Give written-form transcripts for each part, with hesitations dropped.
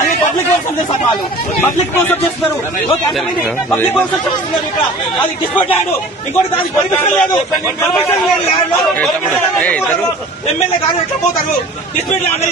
అది పబ్లిక్ కోసం చేస్తారు, వాళ్ళు పబ్లిక్ కోసం చేస్తున్నారు. పబ్లిక్ కోసం చేస్తున్నారు. ఇక్కడ అది డిస్ప్యూట్ ల్యాండ్, ఇంకోటి దానికి పర్మిషన్ లేదు. పర్మిషన్ లేదు ల్యాండ్ లో ఎమ్మెల్యే గారు ఎట్లా పోతారు? Dispute land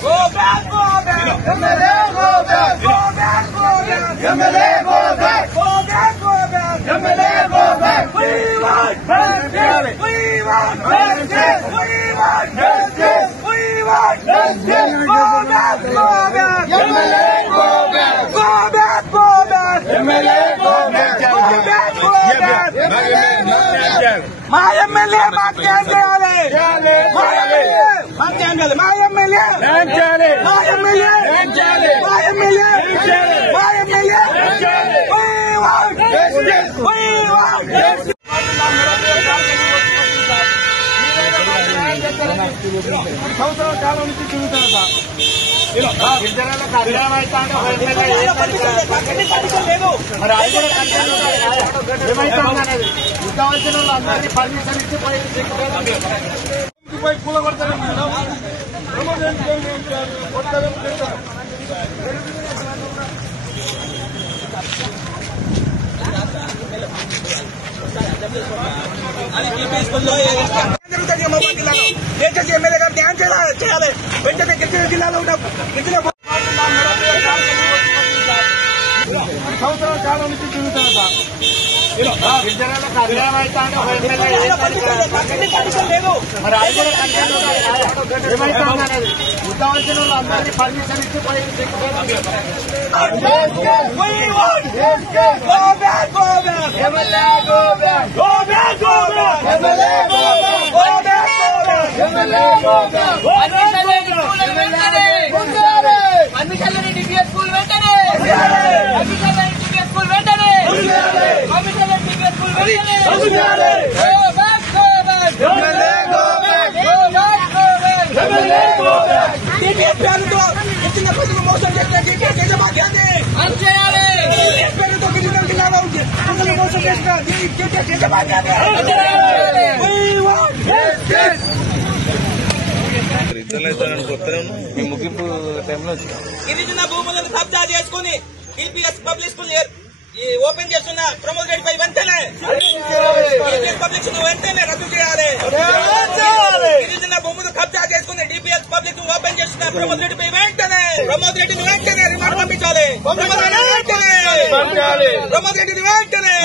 Go back, go back, MLA, go back, go back, go back, MLA, go back, go back, go back, MLA, go back. We want justice, we want justice, we want justice, we want justice. Go back, go back, MLA, go back, go back, go back, MLA, go back, go back, go back, MLA, go back. My MLA, my సంవత్సరాల కాలం నుంచి తిరుగుతారు sir. మరి అది కూడా ఏమైతే ఉద్దాల్సిన వాళ్ళు అందరినీ permission ఇచ్చి పోయి పూల కొడతారు. జరుగుతుంది మొబైల్ జిల్లాలో. దయచేసి ఎమ్మెల్యే గారు న్యాయం చేయాలి. వెంటనే గిరిజన జిల్లాలో ఉన్న గిరిజన సంవత్సరాల కాలం నుంచి తిరుగుతారు సార్. మరి అది కూడా ఏమైతే ఉద్దాల్సిన వాళ్ళు అందరినీ పర్మిషన్ ఇచ్చి పోయి మోసం చేస్తే పేరుతో గిరిజన జిల్లాలో మోసం చేసిన ముగింపు టైంలో గిరిజన భూములను కబ్జా చేసుకుని డిపిఎస్ పబ్లిక్ స్కూల్ ఓపెన్ చేస్తున్న ప్రమోద్ రెడ్డిపై వెంటనే పబ్లిక్ స్కూల్ వెంటనే రద్దు చేయాలి. గిరిజన భూములు కబ్జా చేసుకుని డిపిఎస్ పబ్లిక్ ఓపెన్ చేస్తున్న ప్రమోద్ రెడ్డిపై వెంటనే రెడ్డిని వెంటనే రిమాండ్ పంపించాలి. ప్రమోద్ రెడ్డిని వెంటనే